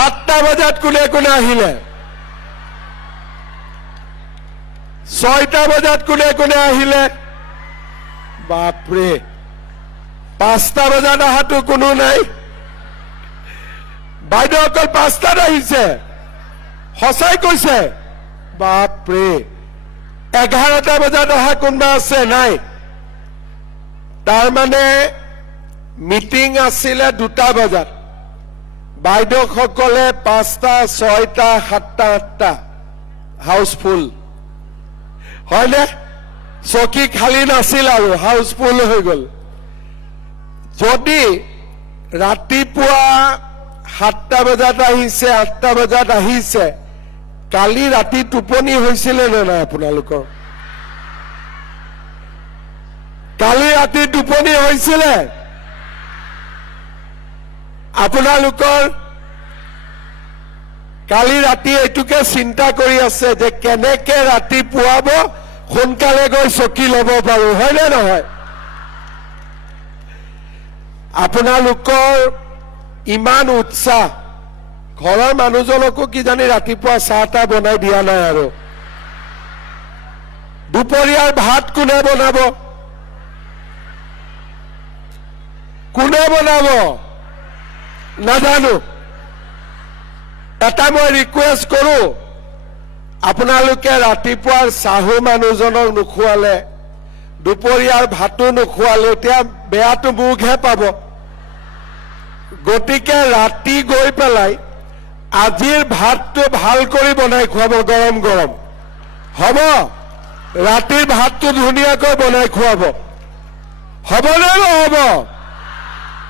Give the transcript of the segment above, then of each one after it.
7টা বজাত কোনে কোনে আহিলে 6টা বজাত কোনে কোনে আহিলে বাপৰে 5টা বজাত আহাটো কোনো নাই বাইদেউ অকল 5টাত আহিছে সঁচাই কৈছে বাপৰে 11টা বজাত অহা কোনোবা আছে নাই তাৰ মানে মিটিং আছিলে 2টা বজাত বাইদেউ সকলে 5টা 6টা 7টা 8টা হাউসফুল হয়নে চকী খালি নাছিল আৰু হাউসফুল হৈ গল যদি ৰাতিপুৱা 7টা বজাত আহিছে 8টা বজাত আহিছে কালি ৰাতি টোপনি হৈছিল নে নাই আপোনালোকৰ কালি ৰাতি টোপনি হৈছিল আপোনালোকৰ কালি ৰাতি এটুকে চিন্তা কৰি আছে যে কেনেকে ৰাতি পুৱাব সোনকালে গৈ চকী ল'ব পাৰো হয় নে নহয় আপোনালোকৰ ইমান উৎসাহ ঘৰৰ মানুহজনকো কি জানি ৰাতিপুৱা চাহটা বনাই দিয়া নাই আৰু দুপৰীয়াৰ ভাত কোনে বনাব নাজানো এটা মই ৰিকুৱেষ্ট কৰো আপোনালোকে ৰাতিপুৱাৰ চাহু মানুহজনক নোখোৱালে দুপৰীয়াৰ ভাতো নোখোৱালে এতিয়া বেয়াটো মুখহে পাব গতিকে ৰাতি গৈ পেলাই আজিৰ ভাতটো ভাল কৰি বনাই খুৱাব গৰম গৰম হ'ব ৰাতিৰ ভাতটো ধুনীয়াকৈ বনাই খুৱাব হ'বনে নহ'ব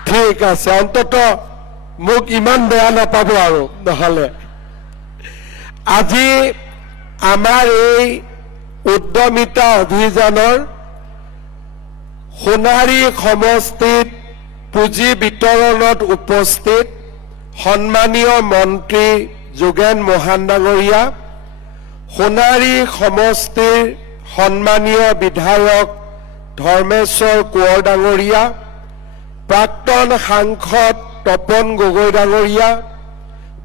ঠিক আছে অন্তত মোক ইমান বেয়া নাপাব আৰু নহলে আজি আমাৰ এই উদ্যমিতা অভিযানৰ সোণাৰী সমষ্টিত পুঁজি বিতৰণত উপস্থিত সন্মানীয় মন্ত্ৰী যোগেন মহান ডাঙৰীয়া সোণাৰী সমষ্টিৰ সন্মানীয় বিধায়ক ধৰ্মেশ্বৰ কোঁৱৰ ডাঙৰীয়া প্ৰাক্তন সাংসদ তপন গগৈ ডাঙৰীয়া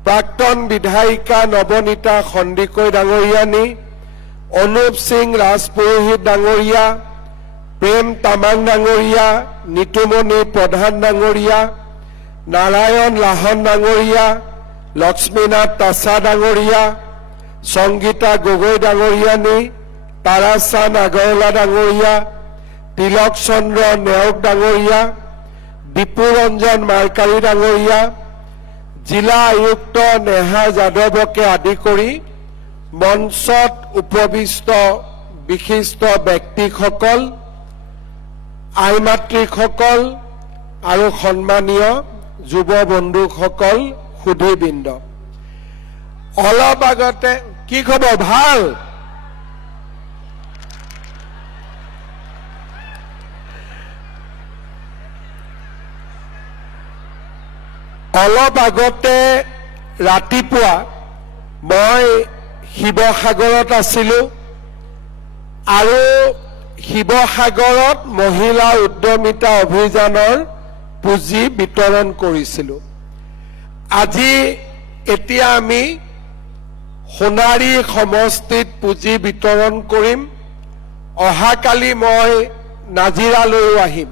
প্ৰাক্তন বিধায়িকা নৱনীতা সন্দিকৈ ডাঙৰীয়ানী অনুপ সিং ৰাজপুৰোহিত ডাঙৰীয়া প্ৰেম তামাং ডাঙৰীয়া নিতুমণি প্ৰধান ডাঙৰীয়া নাৰায়ণ লাহন ডাঙৰীয়া লক্ষ্মীনাথ তাছা ডাঙৰীয়া সংগীতা গগৈ ডাঙৰীয়ানী তাৰাচান আগৰৱালা ডাঙৰীয়া তিলক চন্দ্ৰ নেওগ ডাঙৰীয়া দীপুৰঞ্জন মাৰ্কাৰী ডাঙৰীয়া জিলা আয়ুক্ত নেহা যাদৱকে আদি কৰি মঞ্চত উপবিষ্ট বিশিষ্ট ব্যক্তিসকল আইমাতৃসকল আৰু সন্মানীয় যুৱ বন্ধুসকল সুধীবৃন্দ অলপ আগতে কি খবৰ ভাল অলপ আগতে ৰাতিপুৱা মই শিৱসাগৰত আছিলো আৰু শিৱসাগৰত মহিলা উদ্যমিতা অভিযানৰ পুঁজি বিতৰণ কৰিছিলো আজি এতিয়া আমি সোণাৰী সমষ্টিত পুঁজি বিতৰণ কৰিম অহাকালি মই নাজিৰালৈ আহিম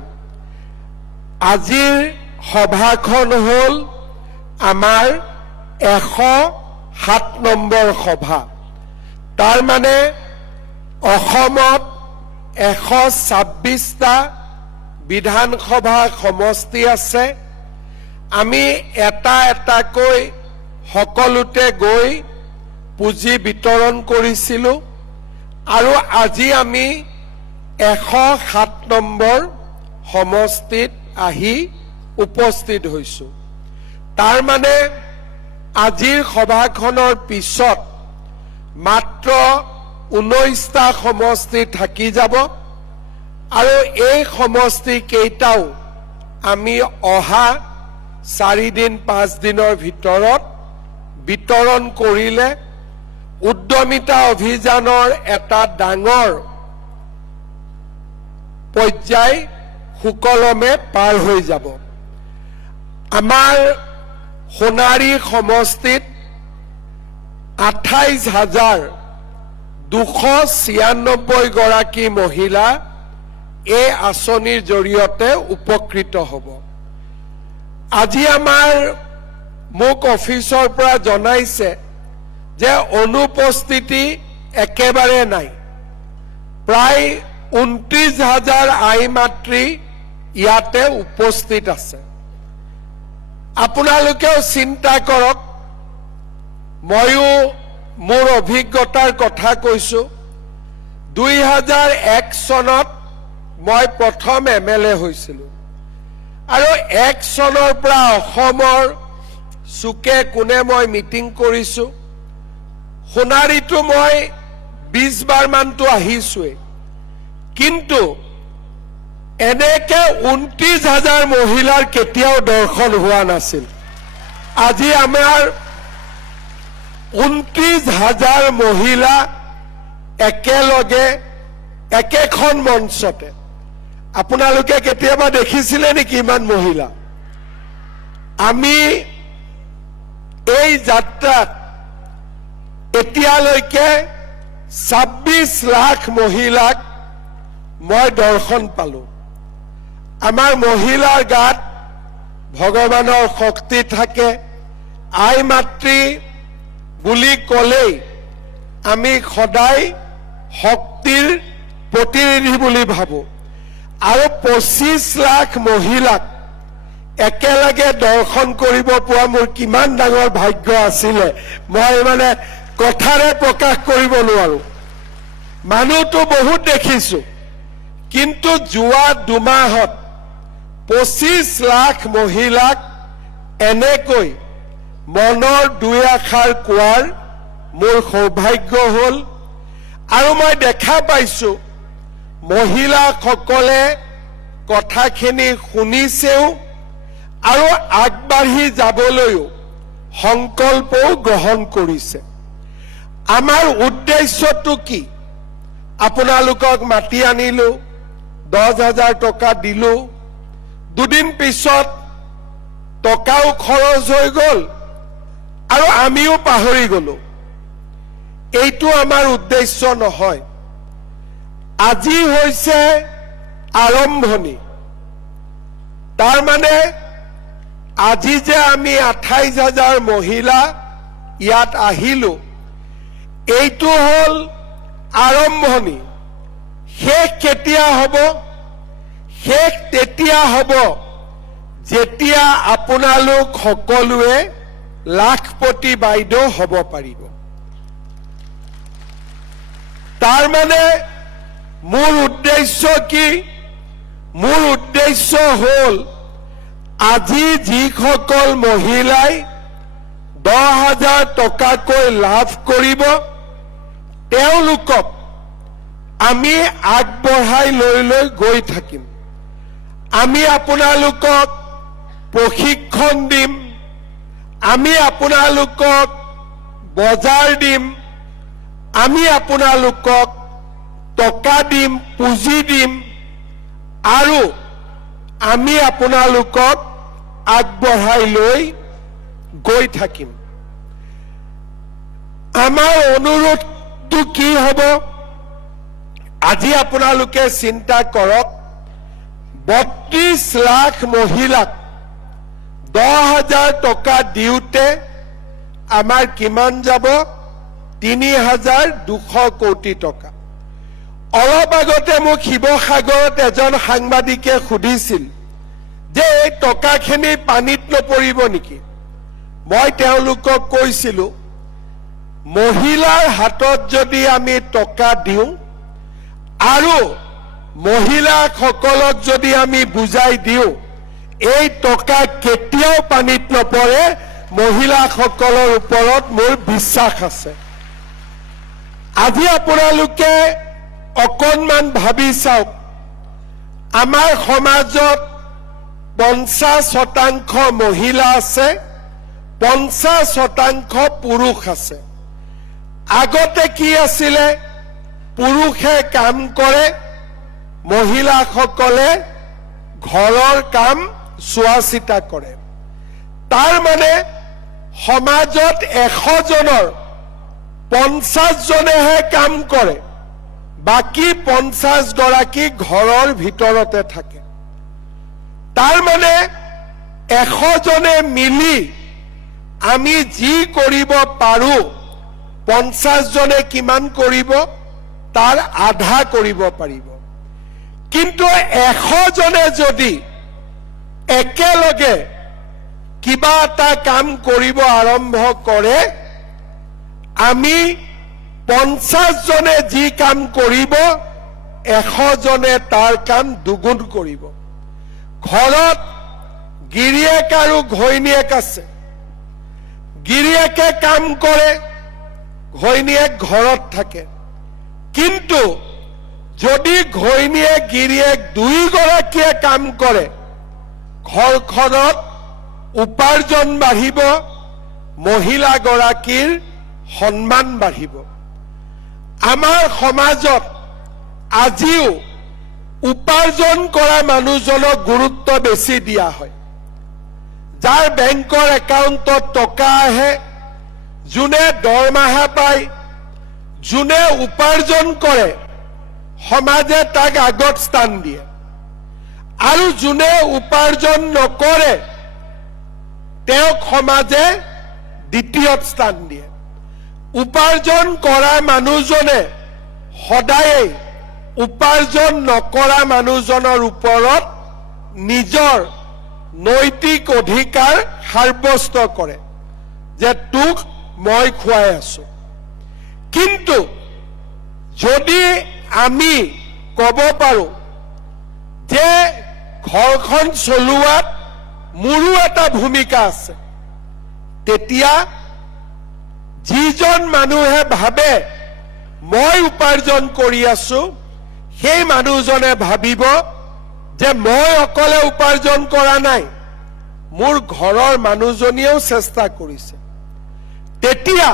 আজিৰ সভাখন হল আমাৰ 107 নম্বৰ সভা তাৰ মানে অসমত 126টা বিধানসভা সমষ্টি আছে আমি এটা এটাকৈ সকলোতে গৈ পুঁজি বিতৰণ কৰিছিলো আৰু আজি আমি 107 নম্বৰ সমষ্টিত আহি উপস্থিত হৈছো তাৰ মানে আজিৰ সভাখনৰ পিছত মাত্ৰ 19টা সমষ্টি থাকি যাব আৰু এই সমষ্টি কেইটাও আমি অহা 4 দিন 5 দিনৰ ভিতৰত বিতৰণ কৰিলে উদ্যমিতা অভিযানৰ এটা ডাঙৰ পৰ্যায় সুকলমে পাৰ হৈ যাব আমাৰ সোণাৰী সমষ্টিত 28,296 গৰাকী মহিলা এই আঁচনিৰ জৰিয়তে উপকৃত হ'ব। আজি মোক অফিচৰ পৰা জনাইছে যে অনুপস্থিতি একেবাৰে নাই। প্ৰায় 29,000 আই মাতৃ ইয়াতে উপস্থিত আছে। আপোনালোকেও চিন্তা কৰক, ময়ো মোৰ অভিজ্ঞতাৰ কথা কৈছো। 2001 চনত মই প্ৰথম MLA হৈছিলো আৰু 1 চনৰ পৰা অসমৰ চুকে কোণে মই মিটিং কৰিছো। সোণাৰীতো মই 20 বাৰ মানটো আহিছোৱে, কিন্তু এনেকে 29,000 মহিলাৰ কেতিয়াও দৰ্শন হোৱা নাছিল। আজি আমাৰ 29,000 মহিলা একেলগে একেখন মঞ্চতে। আপোনালোকে কেতিয়াবা দেখিছিলে নেকি ইমান মহিলা? আমি এই যাত্ৰাত এতিয়ালৈকে 26 লাখ মহিলাক মই দৰ্শন পালো। আমাৰ মহিলাৰ গাত ভগৱানৰ শক্তি থাকে। আই মাতৃ বুলি ক'লেই আমি সদায় শক্তিৰ প্ৰতিনিধি বুলি ভাবো। আৰু 25 লাখ মহিলাক একেলগে দৰ্শন কৰিব পোৱা মোৰ কিমান ডাঙৰ ভাগ্য আছিলে, মই কথাৰে প্ৰকাশ কৰিব নোৱাৰো। মানুহটো বহুত দেখিছো, কিন্তু যোৱা 2 মাহত 25 লাখ মহিলাক এনেকৈ মনৰ 2 আষাৰ কোৱাৰ মোৰ সৌভাগ্য হ'ল। আৰু মই দেখা পাইছো মহিলাসকলে কথাখিনি শুনিছেও আৰু আগবাঢ়ি যাবলৈও সংকল্পও গ্ৰহণ কৰিছে। আমাৰ উদ্দেশ্যটো কি? আপোনালোকক মাতি আনিলো, 10,000 টকা দিলো, 2 দিন পিছত টকাও খৰচ হৈ গ'ল আৰু আমিও পাহৰি গলো। এইটো আমাৰ উদ্দেশ্য নহয়। আজি হৈছে আৰম্ভণি। তাৰমানে আজি যে আমি 28,000 মহিলা ইয়াত আহিলো, এইটো হ'ল আৰম্ভণি। শেষ কেতিয়া হ'ব? শেষ তেতিয়া হ'ব যেতিয়া আপোনালোক সকলোৱে লাখপতি বাইদেউ হ'ব পাৰিব। তাৰমানে মোৰ উদ্দেশ্য কি? মোৰ উদ্দেশ্য হ'ল আজি যিসকল মহিলাই 10,000 টকাকৈ লাভ কৰিব, তেওঁলোকক আমি আগবঢ়াই লৈ গৈ থাকিম। আমি আপোনালোকক প্ৰশিক্ষণ দিম, আমি আপোনালোকক বজাৰ দিম, আমি আপোনালোকক টকা দিম, পুঁজি দিম, আৰু আমি আপোনালোকক আগবঢ়াই লৈ গৈ থাকিম। আমাৰ অনুৰোধটো কি হ'ব? আজি আপোনালোকে চিন্তা কৰক, 32 লাখ মহিলাক 10,000 টকা দিওঁতে আমাৰ কিমান যাব? 3,200 কোটি টকা। অলপ আগতে মোক শিৱসাগৰত এজন সাংবাদিকে সুধিছিল যে এই টকাখিনি পানীত নপৰিব নেকি? মই তেওঁলোকক কৈছিলো, মহিলাৰ হাতত যদি আমি টকা দিওঁ আৰু মহিলাসকলক যদি আমি বুজাই দিওঁ এই টকা কেতিয়াও পানীত নপৰে, মহিলাসকলৰ ওপৰত মোৰ বিশ্বাস আছে। আজি আপোনালোকে অকণমান ভাবি চাওক, আমাৰ সমাজত 50% মহিলা আছে, 50% পুৰুষ আছে। আগতে কি আছিলে? পুৰুষে কাম কৰে, মহিলাসকলে ঘৰৰ কাম চোৱা চিতা কৰে। তাৰ মানে সমাজত 100 জনৰ 50 জনেহে কাম কৰে, বাকী 50 গৰাকী ঘৰৰ ভিতৰতে থাকে। তাৰ মানে 100 জনে মিলি আমি যি কৰিব পাৰো 50 জনে কিমান কৰিব, তাৰ আধা কৰিব পাৰিব। কিন্তু 100 জনে যদি একেলগে কিবা এটা কাম কৰিব আৰম্ভ কৰে, আমি 50 জনে যি কাম কৰিব 100 জনে তাৰ কাম দুগুণ কৰিব। ঘৰত গিৰিয়েক আৰু ঘৈণীয়েক আছে, গিৰিয়েকে কাম কৰে, ঘৈণীয়েক ঘৰত থাকে। কিন্তু যদি ঘৈণীয়েক গিৰিয়েক দুয়োগৰাকীয়ে কাম কৰে, ঘৰখনত উপাৰ্জন বাঢ়িব, মহিলাগৰাকীৰ সন্মান বাঢ়িব। আমাৰ সমাজত আজিও উপাৰ্জন কৰা মানুহজনক গুৰুত্ব বেছি দিয়া হয়। যাৰ বেংকৰ একাউণ্টত টকা আহে, যোনে দৰমহা পায়, যোনে উপাৰ্জন কৰে, সমাজে তাক আগত স্থান দিয়ে। আৰু যোনে উপাৰ্জন নকৰে তেওঁক সমাজে দ্বিতীয়ত স্থান দিয়ে। উপাৰ্জন কৰা মানুহজনে সদায়েই উপাৰ্জন নকৰা মানুহজনৰ ওপৰত নিজৰ নৈতিক অধিকাৰ সাব্যস্ত কৰে যে তোক মই খুৱাই আছো। কিন্তু যদি আমি ক'ব পাৰো যে ঘৰখন চলোৱাত মোৰো এটা ভূমিকা আছে, তেতিয়া যিজন মানুহে ভাবে মই উপাৰ্জন কৰি আছো, সেই মানুহজনে ভাবিব যে মই অকলে উপাৰ্জন কৰা নাই, মোৰ ঘৰৰ মানুহজনীয়েও চেষ্টা কৰিছে। তেতিয়া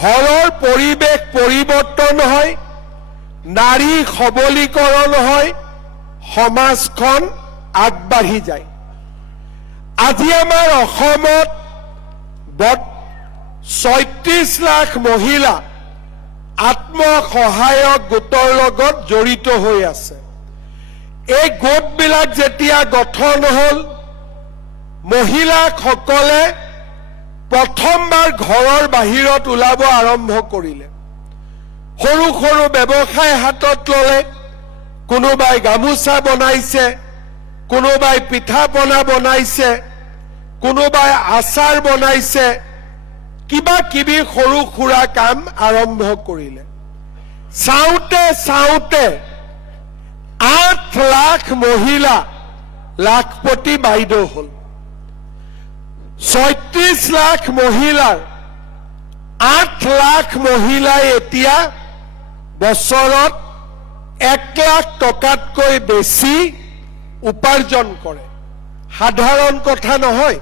ঘৰৰ পৰিৱেশ পৰিৱৰ্তন হয়, নাৰী সবলীকৰণ হয়, সমাজখন আগবাঢ়ি যায়। আজি আমাৰ অসমত 36 লাখ মহিলা আত্মসহায়ক গোটৰ লগত জড়িত হৈ আছে। এই গোটবিলাক যেতিয়া গঠন হ'ল, মহিলাসকলে প্ৰথমবাৰ ঘৰৰ বাহিৰত ওলাব আৰম্ভ কৰিলে। সৰু সৰু ব্যৱসায় হাতত ল'লে, কোনোবাই গামোচা বনাইছে, কোনোবাই পিঠা পনা বনাইছে, কোনোবাই আচাৰ বনাইছে, কিবা কিবি সৰু সুৰা কাম আৰম্ভ কৰিলে। চাওঁতে চাওঁতে 8 লাখ মহিলা লাখপতি বাইদেউ হ'ল। 36 লাখ মহিলাৰ 8 লাখ মহিলাই এতিয়া বছৰত 1 লাখ টকাতকৈ বেছি উপাৰ্জন কৰে। সাধাৰণ কথা নহয়।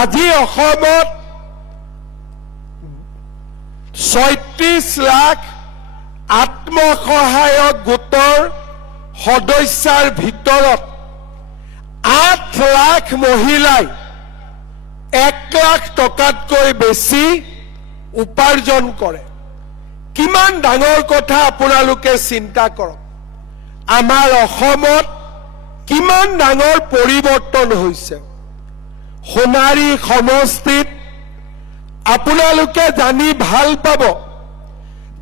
আজি অসমত 36 লাখ আত্মসহায়ক গোটৰ সদস্যাৰ ভিতৰত 8 লাখ মহিলাই 1 লাখ টকাতকৈ বেছি উপাৰ্জন কৰে। কিমান ডাঙৰ কথা আপোনালোকে চিন্তা কৰক। আমাৰ অসমত কিমান ডাঙৰ পৰিৱৰ্তন হৈছে। সোণাৰী সমষ্টিত আপোনালোকে জানি ভাল পাব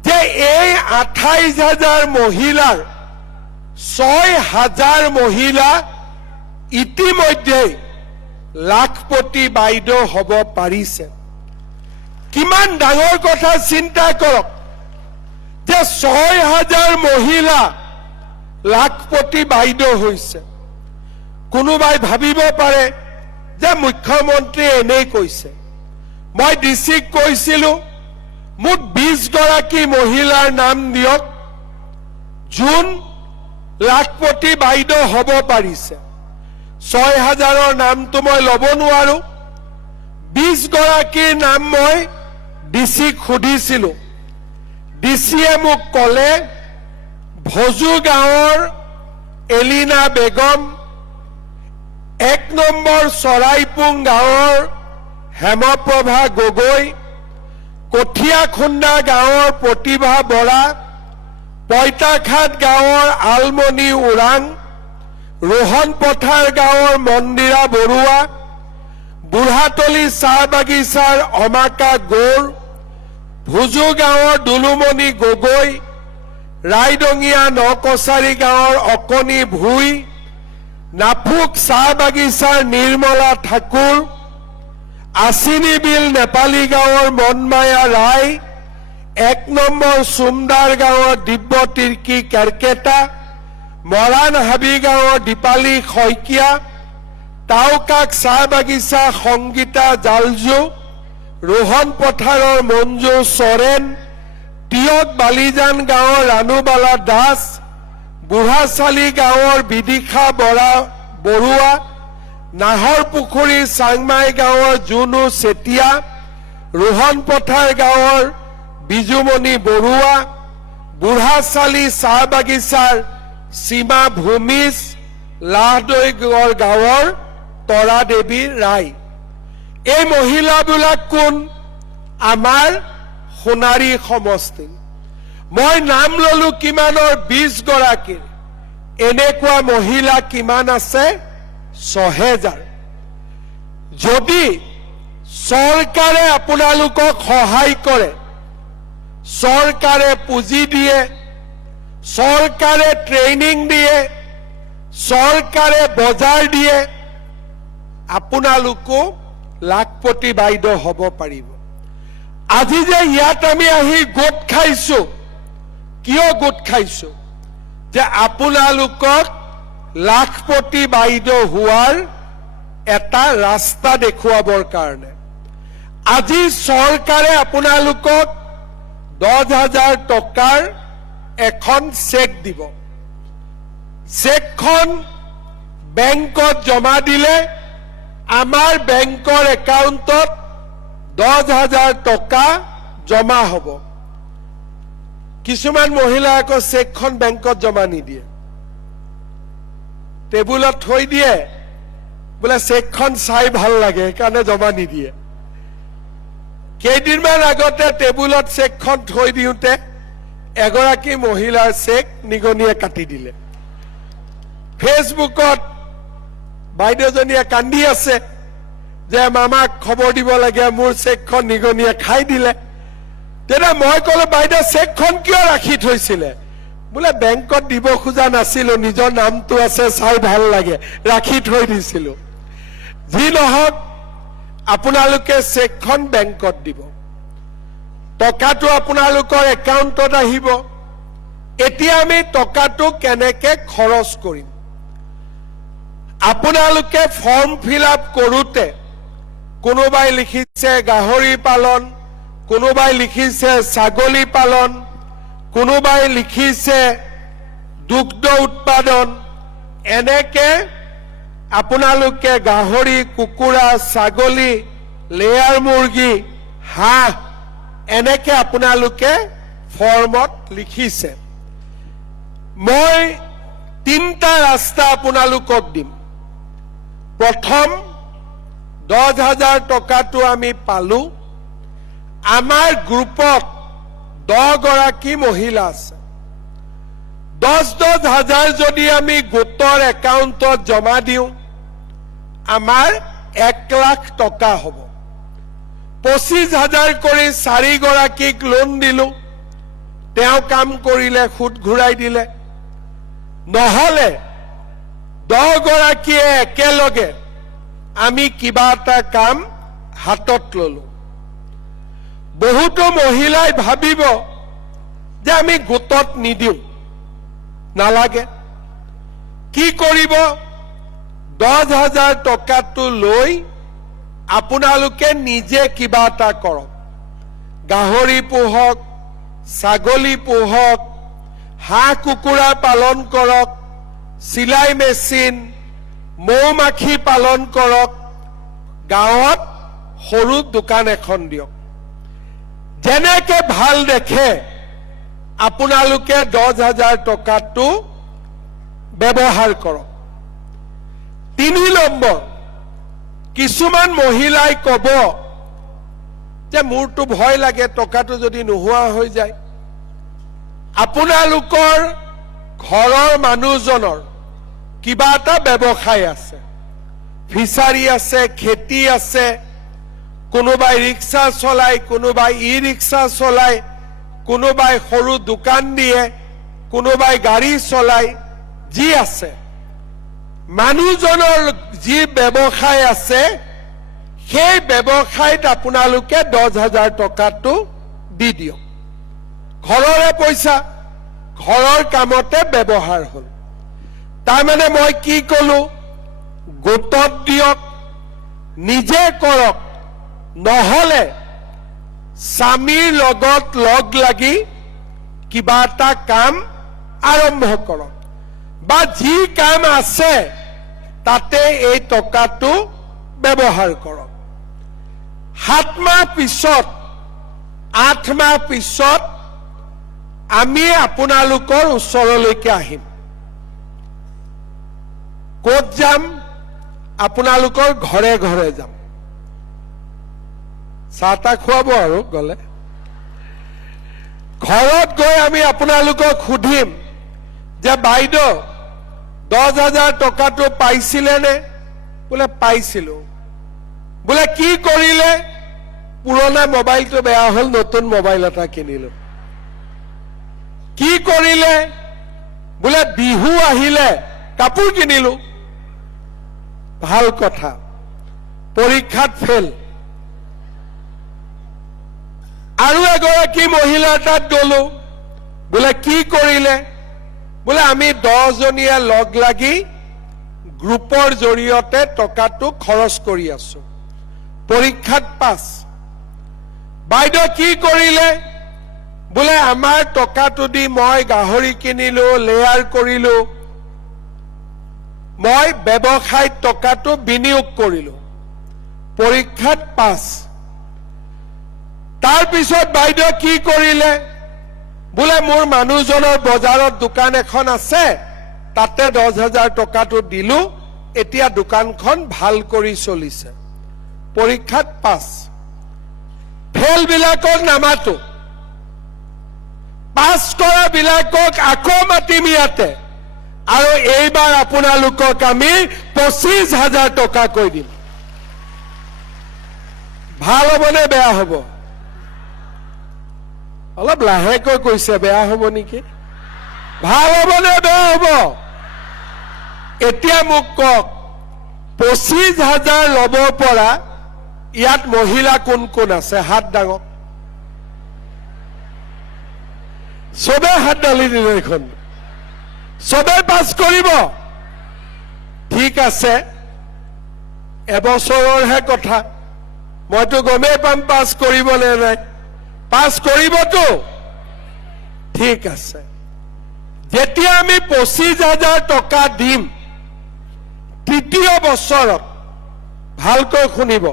যে এই 28,000 মহিলাৰ 6,000 মহিলা ইতিমধ্যে লাখপতি বাইদেউ হ'ব পাৰিছে। কিমান ডাঙৰ কথা চিন্তা কৰক যে 6,000 মহিলা লাখপতি বাইদেউ হৈছে। কোনোবাই ভাবিব পাৰে যে মুখ্যমন্ত্ৰীয়ে এনেই কৈছে। মই ডিচিক কৈছিলো মোক 20 গৰাকী মহিলাৰ নাম দিয়ক যোন লাখপতি বাইদেউ হ'ব পাৰিছে। 6,000ৰ নামটো মই ল'ব নোৱাৰো। 20 গৰাকীৰ নাম মই ডিচিক সুধিছিলো। ডিচিয়ে মোক ক'লে ভজু গাঁৱৰ এলিনা বেগম, 1 নম্বৰ চৰাইপুং গাঁৱৰ হেমপ্ৰভা গগৈ, কঠীয়াখুন্দা গাঁৱৰ প্ৰতিভা বৰা, পইতাঘাট গাঁৱৰ আলমণি ওৰাং, ৰোহন পথাৰ গাঁৱৰ মন্দিৰা বৰুৱা, বুঢ়াতলি চাহ বাগিচাৰ অমাকা গৌৰ, ভুজু গাঁৱৰ দুলুমণি গগৈ, ৰাইডঙীয়া নকছাৰী গাঁৱৰ অকণি ভুই, নাফুক চাহ বাগিচাৰ নিৰ্মলা ঠাকুৰ, আচিনিবিল নেপালী গাঁৱৰ মনমায়া ৰায়, 1 নম্বৰ চুমদাৰ গাঁৱৰ দিব্যতীৰ্কী কেৰকেটা, মৰাণ হাবি গাঁৱৰ দীপালী শইকীয়া, টাউকাক চাহ বাগিচা সংগীতা জালজু, ৰোহন পথাৰৰ মঞ্জু চৰেন, তিয়ক বালিজান গাঁৱৰ ৰাণুবালা দাস, বুঢ়াচালি গাঁৱৰ বিদিশা বৰুৱা, নাহৰপুখুৰী চাংমাই গাঁৱৰ জুনু চেতিয়া, ৰোহন পথাৰ গাঁৱৰ বিজুমণি বৰুৱা, বুঢ়াচালি চাহ বাগিচাৰ সীমা ভূমিজ, লাহদৈগড় গাঁৱৰ তৰা দেৱী ৰায়। এই মহিলাবিলাক কোন? আমাৰ সোণাৰী সমষ্টি। মই নাম ললো কিমানৰ? 20 গৰাকীৰ। এনেকুৱা মহিলা কিমান আছে? 6000। যদি চৰকাৰে আপোনালোকক সহায় কৰে, চৰকাৰে পুঁজি দিয়ে, চৰকাৰে ট্ৰেইনিং দিয়ে, চৰকাৰে বজাৰ দিয়ে, আপোনালোকো লাখপতি বাইদেউ হ'ব পাৰিব। আজি যে ইয়াত আমি আহি গোট খাইছো, কিয় গোট খাইছো? যে আপোনালোকক লাখপতি বাইদেউ হোৱাৰ এটা ৰাস্তা দেখুৱাবৰ কাৰণে। আজি চৰকাৰে আপোনালোকক 10,000 টকাৰ এখন চেক দিব। চেকখন বেংকত জমা দিলে আমাৰ বেংকৰ একাউণ্টত 10,000 টকা জমা হ'ব। কিছুমান মহিলাই আকৌ চেকখন বেংকত জমা নিদিয়ে, টেবুলত থৈ দিয়ে, বোলে চেকখন চাই ভাল লাগে সেইকাৰণে জমা নিদিয়ে। কেইদিনমান আগতে টেবুলত চেকখন থৈ দিওঁতে এগৰাকী মহিলাৰ চেক নিগনিয়ে কাটি দিলে। ফেচবুকত বাইদেউজনীয়ে কান্দি আছে যে মামাক খবৰ দিব লাগে, মোৰ চেকখন নিগনিয়ে খাই দিলে। তেতিয়া মই কলো, বাইদেউ চেকখন কিয় ৰাখি থৈছিলে? বোলে বেংকত দিব খোজা নাছিলো, নিজৰ নামটো আছে চাই ভাল লাগে, ৰাখি থৈ দিছিলো। যি নহওক, আপোনালোকে চেকখন বেংকত দিব, টকাটো আপোনালোকৰ একাউণ্টত আহিব। এতিয়া আমি টকাটো কেনেকে খৰচ কৰিম? আপোনালোকে ফৰ্ম ফিল আপ কৰোঁতে কোনোবাই লিখিছে গাহৰি পালন, কোনোবাই লিখিছে ছাগলী পালন, কোনোবাই লিখিছে দুগ্ধ উৎপাদন। এনেকে আপোনালোকে গাহৰি, কুকুৰা, ছাগলী, লেয়াৰ মুৰ্গী, হাঁহ এনেকে আপোনালোকে ফৰ্মত লিখিছে। মই 3টা ৰাস্তা আপোনালোকক দিম। প্ৰথম 10,000 টকাটো আমি পালো। আমাৰ গ্ৰুপত 10 গৰাকী মহিলা আছে। 10,000 যদি আমি গোটৰ একাউণ্টত জমা দিওঁ, আমাৰ 1 লাখ টকা হ'ব। 25,000 কৰি 4 গৰাকীক লোন দিলো, তেওঁ কাম কৰিলে, সুদ ঘূৰাই দিলে। নহলে 10 গৰাকীয়ে একেলগে আমি কিবা এটা কাম হাতত ললো। বহুতো মহিলাই ভাবিব যে আমি গোটত নিদিওঁ, নালাগে। কি কৰিব? 10,000 টকাটো লৈ আপোনালোকে নিজে কিবা এটা কৰক। গাহৰি পোহক, ছাগলী পোহক, হাঁহ কুকুৰা পালন কৰক, চিলাই মেচিন, মৌ-মাখি পালন কৰক, গাঁৱত সৰু দোকান এখন দিয়ক। যেনেকে ভাল দেখে আপোনালোকে 10,000 টকাটো ব্যৱহাৰ কৰক। 3 নম্বৰ, কিছুমান মহিলাই ক'ব যে মোৰটো ভয় লাগে টকাটো যদি নোহোৱা হৈ যায়। আপোনালোকৰ ঘৰৰ মানুহজনৰ কিবা এটা ব্যৱসায় আছে, ফিচাৰী আছে, খেতি আছে, কোনোবাই ৰিক্সা চলায়, কোনোবাই ই ৰিক্সা চলায়, কোনোবাই সৰু দোকান দিয়ে, কোনোবাই গাড়ী চলায়, যি আছে মানুহজনৰ যি ব্যৱসায় আছে সেই ব্যৱসায়ত আপোনালোকে 10,000 টকাটো দি দিয়ক। ঘৰৰে পইচা, ঘৰৰ কামতে ব্যৱহাৰ হ'ল। তাৰমানে মই কি কলো, গোটত দিয়ক, নিজে কৰক, নহলে স্বামীৰ লগত লগ লাগি কিবা এটা কাম আৰম্ভ কৰক, বা যি কাম আছে তাতে এই টকাটো ব্যৱহাৰ কৰক। 7 মাহ পিছত, 8 মাহ পিছত আমি আপোনালোকৰ ওচৰলৈকে আহিম। ক'ত যাম? আপোনালোকৰ ঘৰে ঘৰে যাম। চাহ তাহ খুৱাব আৰু গলে। ঘৰত গৈ আমি আপোনালোকক সুধিম যে বাইদেউ 10,000 টকাটো পাইছিলে নে? বোলে পাইছিলো। বোলে কি কৰিলে? পুৰণা মোবাইলটো বেয়া হ'ল, নতুন মোবাইল এটা কিনিলো। কি কৰিলে? বোলে বিহু আহিলে কাপোৰ কিনিলো। ভাল কথা। পৰীক্ষাত ফেল। আৰু এগৰাকী মহিলাৰ তাত গলো। বোলে কি কৰিলে? বোলে আমি 10 জনীয়ে লগ লাগি গ্ৰুপৰ জৰিয়তে টকাটো খৰচ কৰি আছো। পৰীক্ষাত পাছ। বাইদেউ কি কৰিলে? বোলে আমাৰ টকাটো দি মই গাহৰি কিনিলো, লেয়াৰ কৰিলো, মই ব্যৱসায়ত টকাটো বিনিয়োগ কৰিলো। পৰীক্ষাত পাছ। তাৰ পিছত বাইদেউ কি কৰিলে? বোলে মোৰ মানুহজনৰ বজাৰত দোকান এখন আছে, তাতে 10,000 টকাটো দিলো, এতিয়া দোকানখন ভাল কৰি চলিছে। পৰীক্ষাত পাছ। ফেল বিলাকক নামাতো, পাছ কৰা বিলাকক আকৌ মাতিম ইয়াতে, আৰু এইবাৰ আপোনালোকক আমি 25,000 টকাকৈ দিম। ভাল হবনে বেয়া হব? অলপ লাহেকৈ কৈছে, বেয়া হব নেকি? ভাল হবনে বেয়া হব? এতিয়া মোক কওক, 25,000 লব পৰা ইয়াত মহিলা কোন কোন আছে? হাত ডাঙক। চবে হাত ডালি দিলে এখন। চবে পাছ কৰিব? ঠিক আছে, এবছৰৰহে কথা, মইতো গমেই পাম পাছ কৰিব নে নাই। পাছ কৰিবতো? ঠিক আছে। যেতিয়া আমি 25,000 টকা দিম তৃতীয় বছৰত, ভালকৈ শুনিব,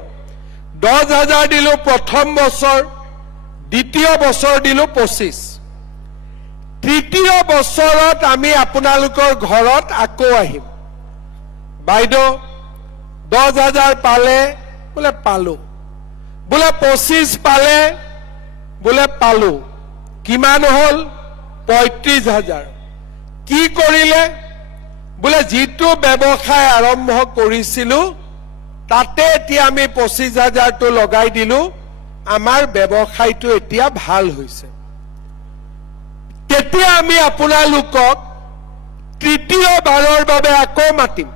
10,000 দিলো প্ৰথম বছৰ, দ্বিতীয় বছৰ দিলো 25। তৃতীয় বছৰত আমি আপোনালোকৰ ঘৰত আকৌ আহিম। বাইদেউ 10,000 পালে? বোলে পালো। বোলে 25 পালে? বোলে পালো। কিমান হল? 35,000। কি কৰিলে? বোলে যিটো ব্যৱসায় আৰম্ভ কৰিছিলো তাতে এতিয়া আমি 25,000টো লগাই দিলো, আমাৰ ব্যৱসায়টো এতিয়া ভাল হৈছে। তেতিয়া আমি আপোনালোকক তৃতীয়বাৰৰ বাবে আকৌ মাতিম।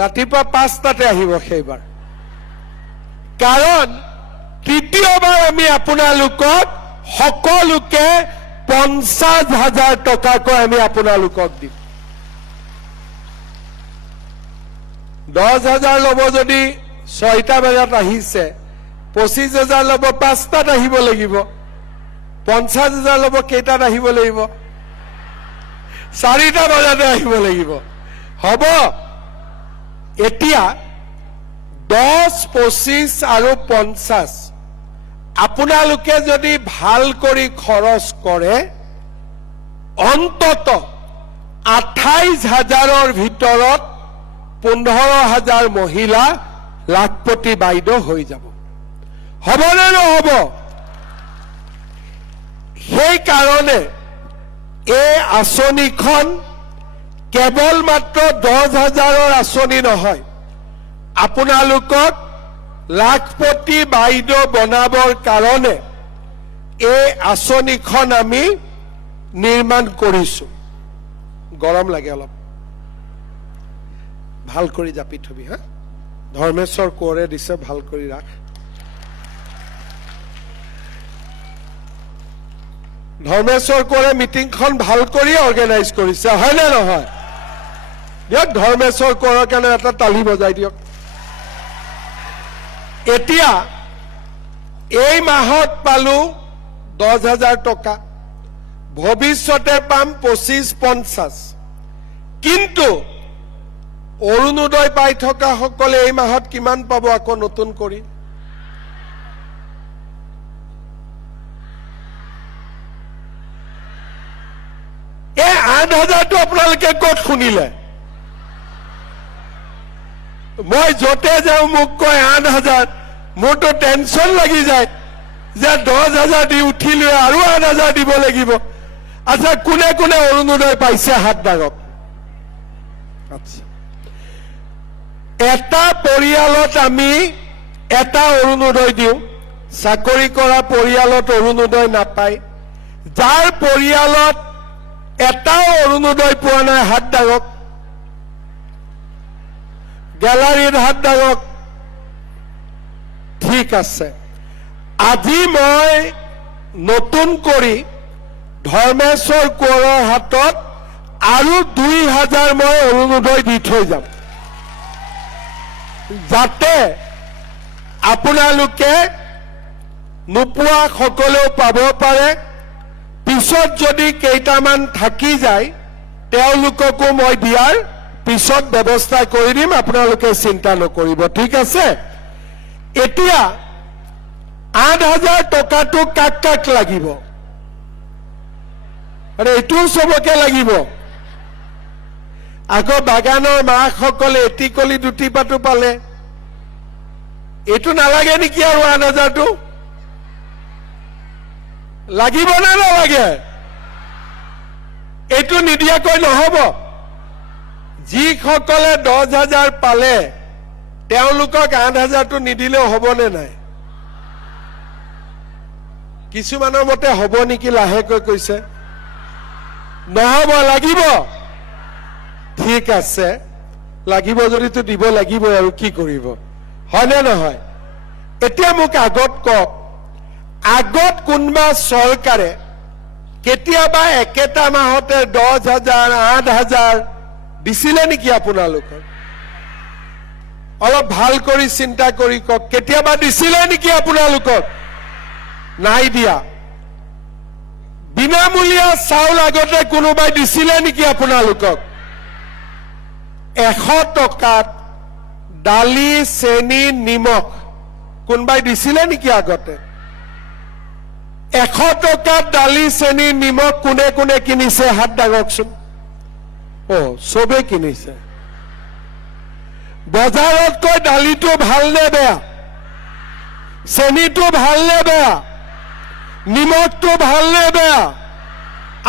ৰাতিপুৱা 5টাতে আহিব সেইবাৰ, কাৰণ তৃতীয়বাৰ আমি আপোনালোকক সকলোকে 50,000 টকাকৈ আমি আপোনালোকক দিম। 10,000 লব যদি 6টা বজাত আহিছে, 25,000 লব 5টাত আহিব লাগিব। 50,000 লব কেইটাত আহিব লাগিব? 4টা বজাতে আহিব লাগিব। হব? এতিয়া 10, 25 আৰু 50 আপোনালোকে যদি ভাল কৰি খৰচ কৰে, অন্তত 28,000ৰ ভিতৰত 15,000 মহিলা লাখপতি বাইদেউ হৈ যাব। হবনে নহব? সেই কাৰণে এই আঁচনিখন কেৱল মাত্ৰ 10,000ৰ আঁচনি নহয়, আপোনালোকক লাখপতি বাইদেউ বনাবৰ কাৰণে এই আঁচনিখন আমি নিৰ্মাণ কৰিছো। গৰম লাগে অলপ, ভাল কৰি জাপি থবি হা। ধৰ্মেশ্বৰ কোঁৱৰে দিছে, ভাল কৰি ৰাখ। ধৰ্মেশ্বৰ কোঁৱৰে মিটিংখন ভাল কৰি অৰ্গেনাইজ কৰিছে, হয় নে নহয়? দিয়ক ধৰ্মেশ্বৰ কোঁৱৰৰ কাৰণে এটা তালি বজাই দিয়ক। এতিয়া এই মাহত পালো 10,000 টকা, ভৱিষ্যতে পাম 25-50। কিন্তু অৰুণোদয় পাই থকা সকলে এই মাহত কিমান পাব আকৌ নতুন কৰি? এই 8,000টো আপোনালোকে ক'ত শুনিলে? মই য'তে যাওঁ মোক কয় 8,000, মোৰতো টেনচন লাগি যায় যে 10,000 দি উঠিলে আৰু 8,000 দিব লাগিব। আচ্ছা, কোনে কোনে অৰুণোদয় পাইছে হাত দাঙক। আচ্ছা, এটা পৰিয়ালত আমি এটা অৰুণোদয় দিওঁ, চাকৰি কৰা পৰিয়ালত অৰুণোদয় নাপায়। যাৰ পৰিয়ালত এটাও অৰুণোদয় পোৱা নাই হাত দাঙক, গেলাৰীত হাত দাঙক। ঠিক আছে, আজি মই নতুন কৰি ধৰ্মেশ্বৰ কোঁৱৰৰ হাতত আৰু 2,000 মই অৰুণোদয় দি থৈ যাম, যাতে আপোনালোকে নোপোৱা সকলেও পাব পাৰে। পিছত যদি কেইটামান থাকি যায় তেওঁলোককো মই দিয়াৰ পিছত ব্যৱস্থা কৰি দিম, আপোনালোকে চিন্তা নকৰিব, ঠিক আছে? এতিয়া 8,000 টকাটো কাক কাক লাগিব? আৰে এইটোও চবকে লাগিব। আকৌ বাগানৰ মাকসকলে এটিকলি দুটিপাতো পালে, এইটো নালাগে নেকি আৰু 8,000টো? লাগিব নে নালাগে? এইটো নিদিয়াকৈ নহব। যিসকলে 10,000 পালে তেওঁলোকক 8,000টো নিদিলেও হবনে নাই? কিছুমানৰ মতে হব নেকি, লাহেকৈ কৈছে। নহব, লাগিব। ঠিক আছে, লাগিব যদিতো দিব লাগিব, আৰু কি কৰিব, হয়নে নহয়? এতিয়া মোক আগত কওক, আগত কোনোবা চৰকাৰে কেতিয়াবা একেটা মাহতে 10,000, 8,000 দিছিলে নেকি আপোনালোকক? অলপ ভাল কৰি চিন্তা কৰি কওক, কেতিয়াবা দিছিলে নেকি আপোনালোকক? নাই দিয়া। বিনামূলীয়া চাউল আগতে কোনোবাই দিছিলে নেকি আপোনালোকক? 100 টকাত দালি, চেনি, নিমখ কোনোবাই দিছিলে নেকি আগতে? 100 টকাত দালি, চেনি, নিমখ কোনে কোনে কিনিছে হাত দাঙকচোন। চবে কিনিছে। বজাৰতকৈ দালিটো ভাল নে বেয়া? চেনিটো ভাল নে বেয়া? নিমখটো ভাল নে বেয়া?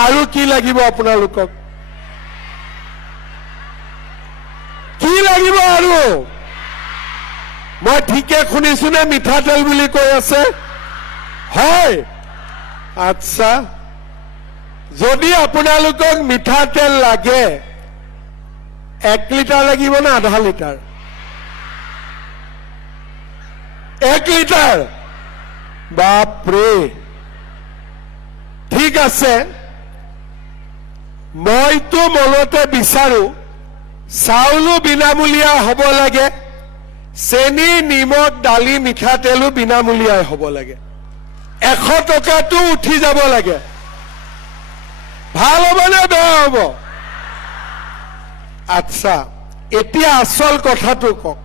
আৰু কি লাগিব আপোনালোকক? কি লাগিব আৰু? মই ঠিকে শুনিছো নে মিঠাতেল বুলি কৈ আছে? হয়। আচ্ছা, যদি আপোনালোকক মিঠাতেল লাগে 1 লিটাৰ লাগিব না আধা লিটাৰ? 1 লিটাৰ? বাপৰে। ঠিক আছে, মইতো মনতে বিচাৰো চাউলো বিনামূলীয়া হ'ব লাগে, চেনি, নিমখ, দালি, মিঠাতেলো বিনামূলীয়াই হ'ব লাগে, 100 টকাটো উঠি যাব লাগে। ভাল হ'ব নে বেয়া হ'ব? আচ্ছা, এতিয়া আচল কথাটো কওক,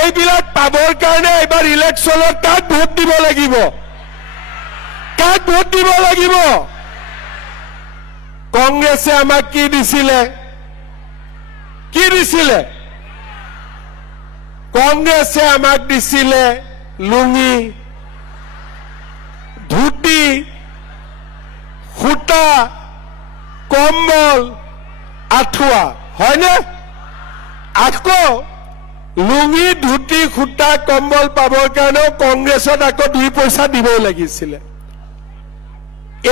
এইবিলাক পাবৰ কাৰণে এবাৰ ইলেকশ্যনত কাক ভোট দিব লাগিব? কাক ভোট দিব লাগিব? কংগ্ৰেছে আমাক কি দিছিলে? কি দিছিলে? কংগ্ৰেছে আমাক দিছিলে লুঙি ধুতি সূতা কম্বল আঁঠুৱা হয়নে আকৌ লুঙি ধুতি সূতা কম্বল পাবৰ কাৰণেও কংগ্ৰেছত আকৌ 2 পইচা দিবই লাগিছিলে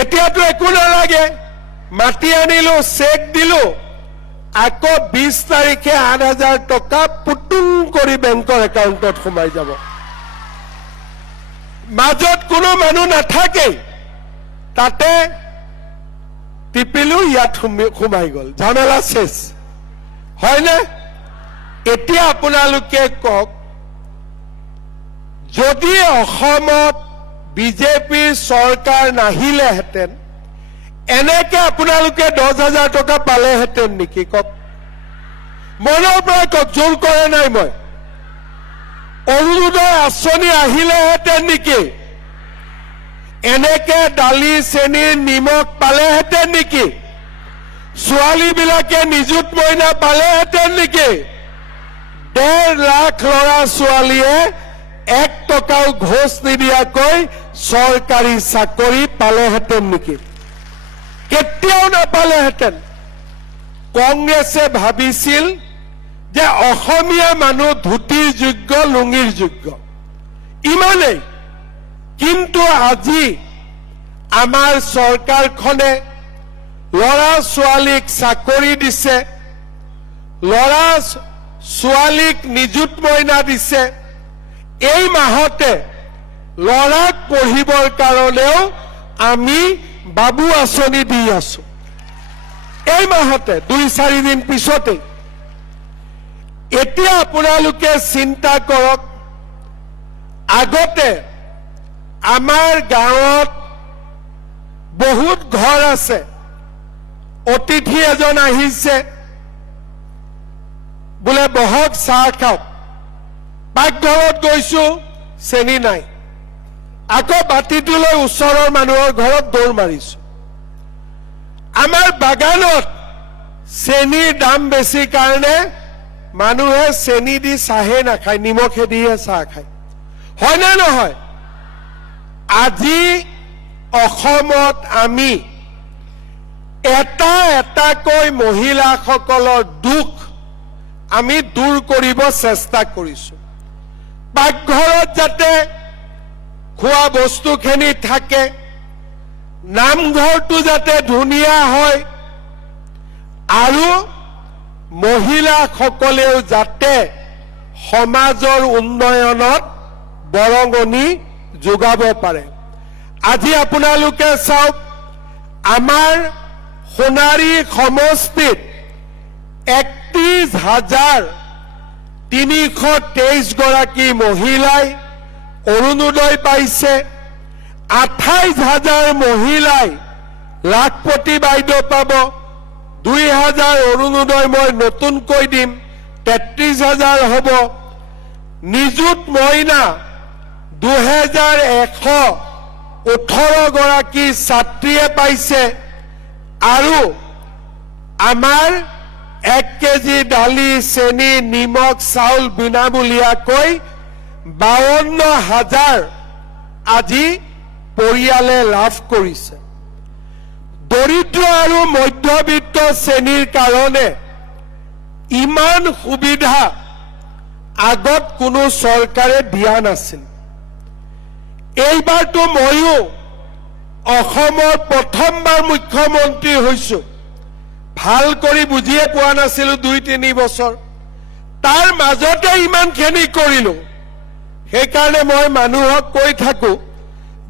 এতিয়াতো একো নালাগে মাটি আনিলো চেক দিলো আকৌ 20 তাৰিখে 8,000 টকা পুতুং কৰি বেংকৰ একাউণ্টত সোমাই যাব মাজত কোনো মানুহ নাথাকে তাতে টিপিলো ইয়াত সোমাই গল ঝামেলা শেষ হয়নে এতিয়া আপোনালোকে কক যদি অসমত বিজেপিৰ চৰকাৰ নাহিলেহেঁতেন এনেকে আপোনালোকে 10,000 টকা পালেহেঁতেন নেকি কক মনৰ পৰা কক জোৰ কৰে নাই মই অৰুণোদয় আঁচনি আহিলেহেঁতেন নেকি এনেকে দালি চেনি নিমখ পালেহেঁতেন নেকি ছোৱালীবিলাকে নিযুত মইনা পালেহেঁতেন নেকি 1.5 লাখ ল'ৰা ছোৱালীয়ে 1 টকাও ঘোষ নিদিয়াকৈ চৰকাৰী চাকৰি পালেহেঁতেন নেকি কেতিয়াও নাপালেহেঁতেন কংগ্ৰেছে ভাবিছিল যে অসমীয়া মানুহ ধুতিৰ যোগ্য লুঙিৰ যোগ্য ইমানেই কিন্তু আজি আমাৰ চৰকাৰখনে ল'ৰা ছোৱালীক চাকৰি দিছে ল'ৰা ছোৱালীক নিযুত মইনা দিছে এই মাহতে ল'ৰাক পঢ়িবৰ কাৰণেও আমি বাবু আঁচনি দি আছো এই মাহতে 2-4 দিন পিছতে এতিয়া আপোনালোকে চিন্তা কৰক আগতে আমাৰ গাঁৱত বহুত ঘৰ আছে অতিথি এজন আহিছে বোলে বহক চাহ খাওক পাকঘৰত গৈছো চেনি নাই আকৌ বাতিটোলৈ ওচৰৰ মানুহৰ ঘৰত দৌৰ মাৰিছো আমাৰ বাগানত চেনিৰ দাম বেছি কাৰণে মানুহে চেনি দি চাহে নাখায় নিমখে দিয়ে চাহ খায় হয়নে নহয় আজি অসমত আমি এটা এটাকৈ মহিলাসকলৰ দুখ আমি দূৰ কৰিব চেষ্টা কৰিছো পাকঘৰত যাতে খোৱা বস্তুখিনি থাকে নামঘৰটো যাতে ধুনীয়া হয় আৰু মহিলাসকলেও যাতে সমাজৰ উন্নয়নত বৰঙণি যোগাব পাৰে আজি আপোনালোকে চাওক আমাৰ সোণাৰী সমষ্টিত 31,323 গৰাকী মহিলাই অৰুণোদয় পাইছে 28,000 মহিলাই লাখপতি বাইদেউ পাব 2,000 অৰুণোদয় মই নতুনকৈ দিম 33,000 হ'ব নিযুত মইনা 2,118 গৰাকী ছাত্ৰীয়ে পাইছে আৰু আমাৰ 1 কেজি দালি চেনি নিমখ চাউল বিনামূলীয়াকৈ 52,000 আজি পৰিয়ালে লাভ কৰিছে দৰিদ্ৰ আৰু মধ্যবিত্ত শ্ৰেণীৰ কাৰণে ইমান সুবিধা আগত কোনো চৰকাৰে দিয়া নাছিল এইবাৰতো ময়ো অসমৰ প্ৰথমবাৰ মুখ্যমন্ত্ৰী হৈছো ভাল কৰি বুজিয়ে পোৱা নাছিলো 2-3 বছৰ তাৰ মাজতে ইমানখিনি কৰিলো সেইকাৰণে মই মানুহক কৈ থাকো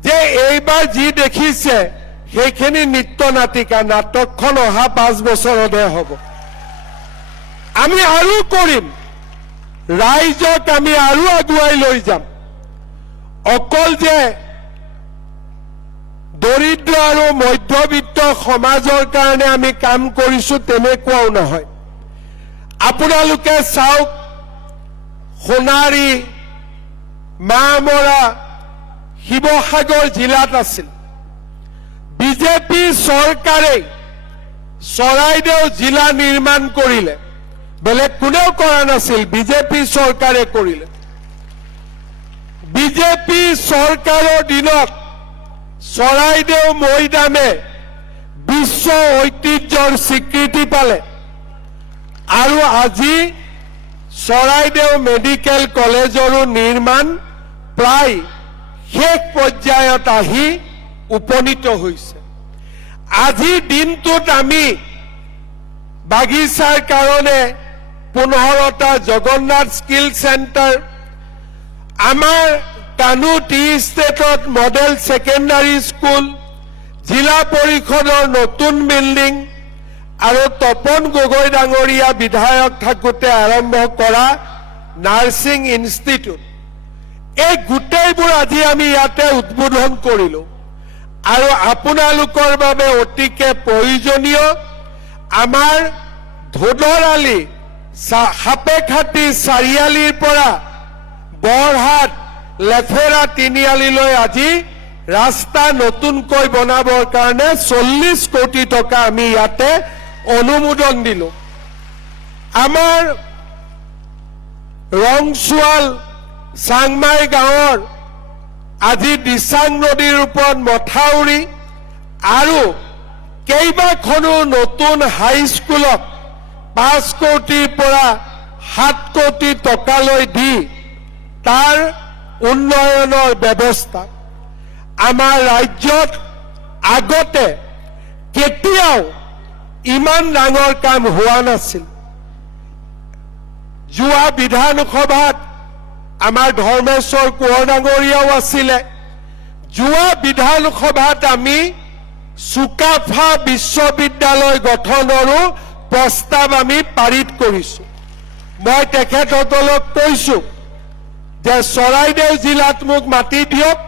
যে এইবাৰ যি দেখিছে সেইখিনি নিত্য নাটিকা নাটকখন অহা 5 বছৰতে হ'ব আমি আৰু কৰিম ৰাইজক আমি আৰু আগুৱাই লৈ যাম অকল যে দৰিদ্ৰ আৰু মধ্যবিত্ত সমাজৰ কাৰণে আমি কাম কৰিছো তেনেকুৱাও নহয় আপোনালোকে চাওক সোণাৰী মামৰা শিৱসাগৰ জিলাত আছিল বিজেপি চৰকাৰে চৰাইদেউ জিলা নিৰ্মাণ কৰিলে বেলেগ কোনেও কৰা নাছিল বিজেপি চৰকাৰে কৰিলে বিজেপি চৰকাৰৰ দিনত চৰাইদেউ মৈদামে বিশ্ব ঐতিহ্যৰ স্বীকৃতি পালে আৰু আজি চৰাইদেউ মেডিকেল কলেজৰো নিৰ্মাণ প্ৰায় শেষ পৰ্যায়ত আহি উপনীত হৈছে। আজিৰ দিনটোত আমি বাগিচাৰ কাৰণে 15টা জগন্নাথ স্কিল চেণ্টাৰ, আমাৰ কানু টি ষ্টেটত মডেল ছেকেণ্ডাৰী স্কুল, জিলা পৰিষদৰ নতুন বিল্ডিং আৰু তপন গগৈ ডাঙৰীয়া বিধায়ক থাকোঁতে আৰম্ভ কৰা নাৰ্ছিং ইনষ্টিটিউট, এই গোটেইবোৰ আজি আমি ইয়াতে উদ্বোধন কৰিলোঁ। আৰু আপোনালোকৰ বাবে অতিকে প্ৰয়োজনীয় আমাৰ ধোদৰালি সাপেখাতি চাৰিআলিৰ পৰা বৰহাট লেফেৰা তিনিআলিলৈ আজি ৰাস্তা নতুনকৈ বনাবৰ কাৰণে 40 কোটি টকা আমি ইয়াতে অনুমোদন দিলোঁ। আমাৰ ৰংচুৱাল চাংমাই গাঁৱৰ আজি দিচাং নদীৰ ওপৰত মথাউৰি আৰু কেইবাখনো নতুন হাইস্কুলক 5 কোটিৰ পৰা 7 কোটি টকালৈ দি তাৰ উন্নয়নৰ ব্যৱস্থা আমাৰ ৰাজ্যত আগতে কেতিয়াও ইমান ডাঙৰ কাম হোৱা নাছিল। যোৱা বিধানসভাত আমাৰ ধৰ্মেশ্বৰ কোঁৱৰ ডাঙৰীয়াও আছিলে। যোৱা বিধানসভাত আমি চুকাফা বিশ্ববিদ্যালয় গঠনৰো প্ৰস্তাৱ আমি পাৰিত কৰিছোঁ। মই তেখেতসকলক কৈছোঁ যে চৰাইদেউ জিলাত মোক মাটি দিয়ক,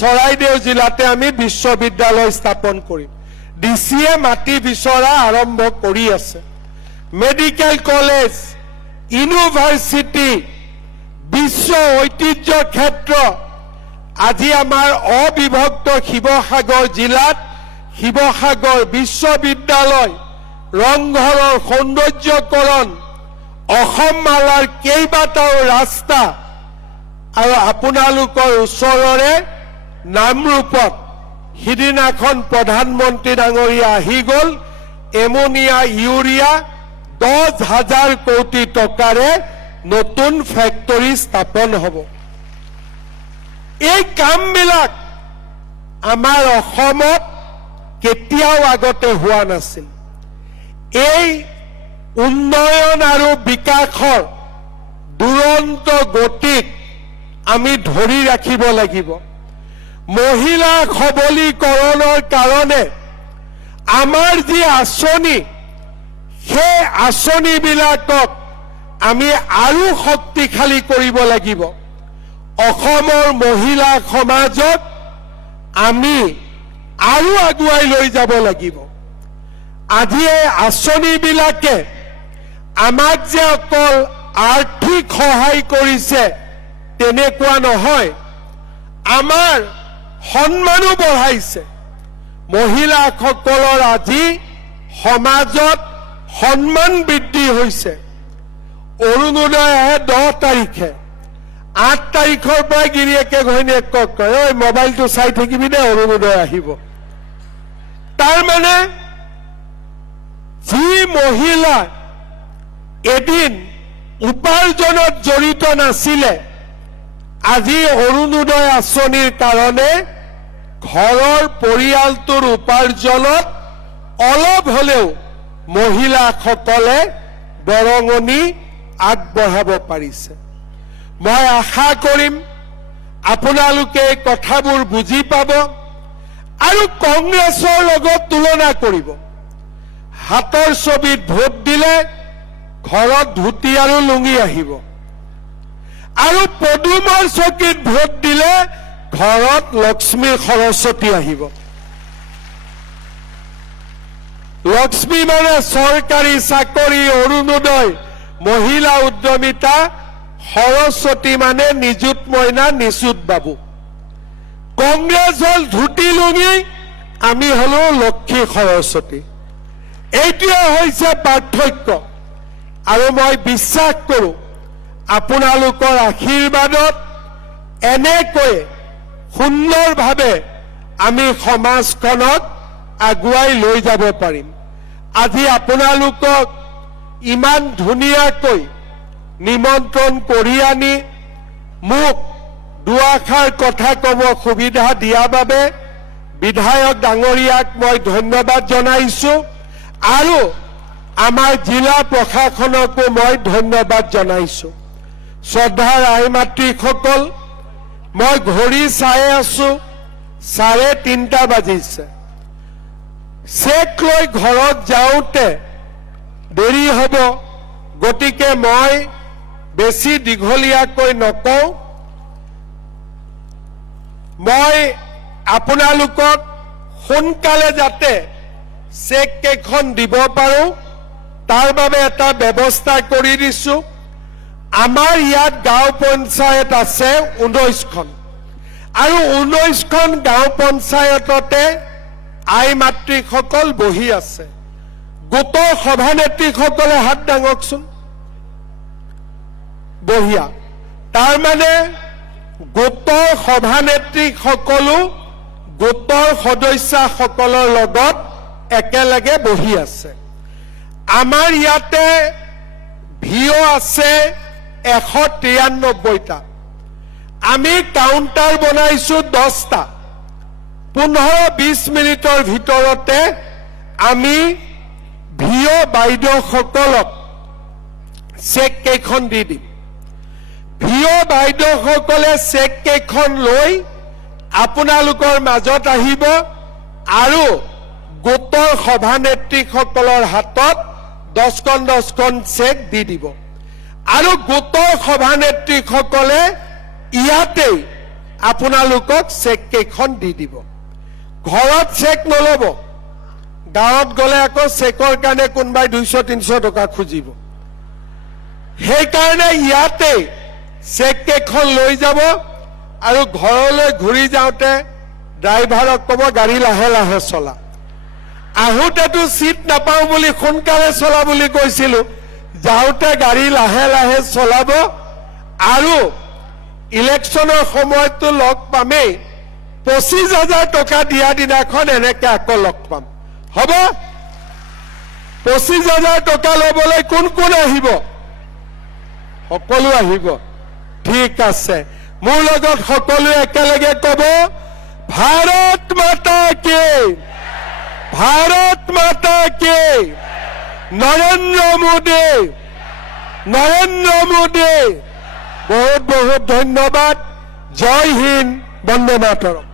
চৰাইদেউ জিলাতে আমি বিশ্ববিদ্যালয় স্থাপন কৰিম। ডিচিয়ে মাটি বিচৰা আৰম্ভ কৰি আছে। মেডিকেল কলেজ, ইউনিভাৰ্চিটি, বিশ্ব ঐতিহ্য ক্ষেত্ৰ, আজি আমাৰ অবিভক্ত শিৱসাগৰ জিলাত শিৱসাগৰ বিশ্ববিদ্যালয়, ৰংঘৰৰ সৌন্দৰ্যকৰণ, অসম মালাৰ কেইবাটাও ৰাস্তা আৰু আপোনালোকৰ ওচৰৰে নামৰূপত সিদিনাখন প্ৰধানমন্ত্ৰী ডাঙৰীয়া আহি গ'ল, এমনিয়া ইউৰিয়া 10,000 কোটি টকাৰে নতুন ফেক্টৰী স্থাপন হ'ব। এই কামবিলাক আমাৰ অসমত কেতিয়াও আগতে হোৱা নাছিল। এই উন্নয়ন আৰু বিকাশৰ দুৰন্ত গতিক আমি ধৰি ৰাখিব লাগিব। মহিলা সবলীকৰণৰ কাৰণে আমাৰ যি আঁচনি, সেই আঁচনিবিলাকক আমি আৰু শক্তিশালী কৰিব লাগিব। অসমৰ মহিলা সমাজক আমি আৰু আগুৱাই লৈ যাব লাগিব। আজি এই আঁচনিবিলাকে আমাক যে অকল আৰ্থিক সহায় কৰিছে তেনেকুৱা নহয়, আমাৰ সন্মানো বঢ়াইছে। মহিলাসকলৰ আজি সমাজত সন্মান বৃদ্ধি হৈছে। অৰুণোদয় আহে 10 তাৰিখে, 8 তাৰিখৰ পৰা গিৰিয়েকে ঘৈণীয়েকক কয়, ঐ মোবাইলটো চাই থাকিবি দে, অৰুণোদয় আহিব। তাৰমানে যি মহিলা এদিন উপাৰ্জনত জড়িত নাছিলে, আজি অৰুণোদয় আঁচনিৰ কাৰণে ঘৰৰ পৰিয়ালটোৰ উপাৰ্জনত অলপ হলেও মহিলাসকলে বৰঙণি আগবঢ়াব পাৰিছে। মই আশা কৰিম আপোনালোকে এই কথাবোৰ বুজি পাব আৰু কংগ্ৰেছৰ লগত তুলনা কৰিব। হাতৰ ছবিত ভোট দিলে ঘৰত ধুতি আৰু লুঙি আহিব, আৰু পদুমৰ চকীত ভোট দিলে ঘৰত লক্ষ্মী সৰস্বতী আহিব। লক্ষ্মী মানে চৰকাৰী চাকৰি, অৰুণোদয়, মহিলা উদ্যমিতা, সৰস্বতী মানে নিযুত মইনা, নিচুত বাবু। কংগ্ৰেছ হল ধুতি লুঙি, আমি হলো লক্ষ্মী সৰস্বতী। এইটোৱে হৈছে পাৰ্থক্য। আৰু মই বিশ্বাস কৰোঁ আপোনালোকৰ আশীৰ্বাদত এনেকৈ সুন্দৰভাৱে আমি সমাজখনক আগুৱাই লৈ যাব পাৰিম। আজি আপোনালোকক ইমান ধুনীয়াকৈ নিমন্ত্ৰণ কৰি আনি মোক দুআষাৰ কথা ক'ব সুবিধা দিয়াৰ বাবে বিধায়ক ডাঙৰীয়াক মই ধন্যবাদ জনাইছো আৰু আমাৰ জিলা প্ৰশাসনকো মই ধন্যবাদ জনাইছো। শ্ৰদ্ধাৰ আই মাতৃসকল, মই ঘড়ী চাই আছো 3:30 বাজিছে। চেক লৈ ঘৰত যাওঁতে দেৰি হ'ব, গতিকে মই বেছি দীঘলীয়াকৈ নকওঁ। মই আপোনালোকক সোনকালে যাতে চেক কেইখন দিব পাৰো তাৰ বাবে এটা ব্যৱস্থা কৰি দিছো। আমাৰ ইয়াত গাঁও পঞ্চায়ত আছে 19খন আৰু 19খন গাঁও পঞ্চায়ততে আই মাতৃসকল বহি আছে। গোটৰ সভানেত্ৰীসকলে হাত দাঙকচোন। বঢ়িয়া। তাৰমানে গোটৰ সভানেত্ৰীসকলো গোটৰ সদস্যসকলৰ লগত একেলগে বহি আছে। আমাৰ ইয়াতে ভিঅ আছে 193টা। আমি কাউণ্টাৰ বনাইছো 10টা। 15-20 মিনিটৰ ভিতৰতে আমি ভিঅ বাইদেউসকলক চেক কেইখন দি দিম। ভিঅ বাইদেউসকলে চেক কেইখন লৈ আপোনালোকৰ মাজত আহিব আৰু গোটৰ সভানেত্ৰীসকলৰ হাতত 10খন চেক দি দিব আৰু গোটৰ সভানেত্ৰীসকলে ইয়াতেই আপোনালোকক চেক কেইখন দি দিব। ঘৰত চেক নল'ব। গাঁৱত গ'লে আকৌ চেকৰ কাৰণে কোনোবাই 200-300 টকা খুজিব। সেইকাৰণে ইয়াতেই চেক কেইখন লৈ যাব আৰু ঘৰলৈ ঘূৰি যাওঁতে ড্ৰাইভাৰক ক'ব গাড়ী লাহে লাহে চলা। আহোঁতেতো চিট নাপাওঁ বুলি সোনকালে চলা বুলি কৈছিলো, যাওঁতে গাড়ী লাহে লাহে চলাব আৰু ইলেকশ্যনৰ সময়ততো লগ পামেই। 25,000 টকা দিয়া দিনাখন এনেকে আকৌ লগ পাম। হ'ব? 25,000 টকা ল'বলৈ কোন কোন আহিব? সকলো আহিব। ঠিক আছে, মোৰ লগত সকলোৱে একেলগে ক'ব, ভাৰত মাতা কি, ভাৰত মাতা কি, নৰেন্দ্ৰ মোদী, নৰেন্দ্ৰ মোদী। বহুত বহুত ধন্যবাদ। জয় হিন্দ, বন্দে মাতৰম।